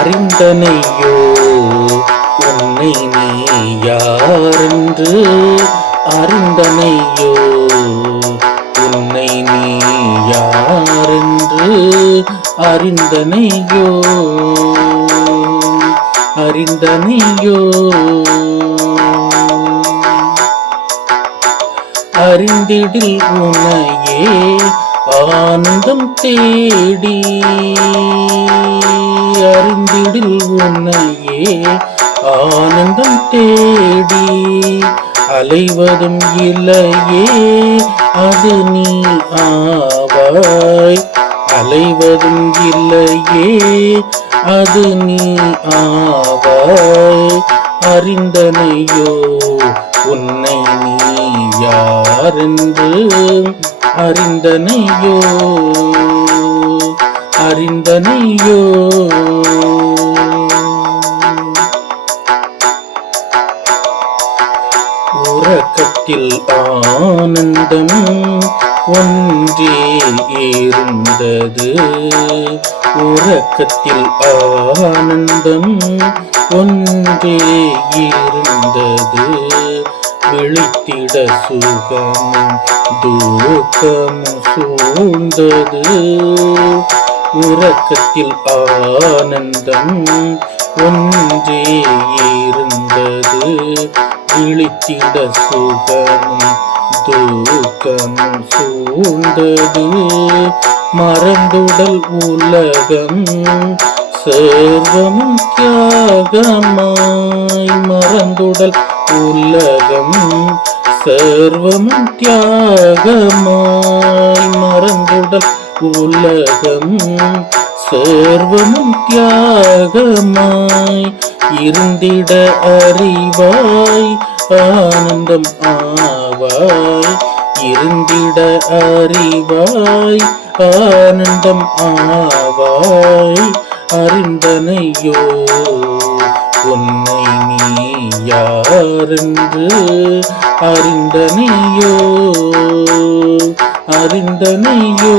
அறிந்தனையோ? உன்னை நீ யாரென்று அறிந்தனையோ? உன்னை நீ யாரென்று அறிந்தனையோ? அறிந்தனையோ? அறிந்திடில் உனையே ஆனந்தம் தேடி அறி அறிந்திடில் உன்னையே ஆனந்தம் தேடி அலைவதும் இல்லையே அது நீ ஆவாய். அலைவதும் இல்லையே அது நீ ஆவாய். அறிந்தனையோ உன்னை நீ யாரென்று அறிந்தனையோ அறிந்தனையோ. உறக்கத்தில் ஆனந்தம் ஒன்றே இருந்தது. உறக்கத்தில் ஆனந்தம் ஒன்றே இருந்தது. விழித்திட சுகமும் தூக்கமும் சூழ்ந்தது. உறக்கத்தில் ஆனந்தம் ஒன்றே இருந்தது. விழித்திட சுகமும் தூக்கமும் சூழ்ந்தது. மறந்துடல் உலகம் சேர்வமும் தியாகமாய் மறந்துடல் உலகம் சர்வமும் தியாகமாய் மறந்துடல் உலகம் சர்வமும் தியாகமாய் இருந்திட அறிவாய் ஆனந்தம் ஆவாய். இருந்திட அறிவாய் ஆனந்தம் ஆவாய். அறிந்தனையோ உன்னை நீ யாரென்று அறிந்தனையோ அறிந்தனையோ.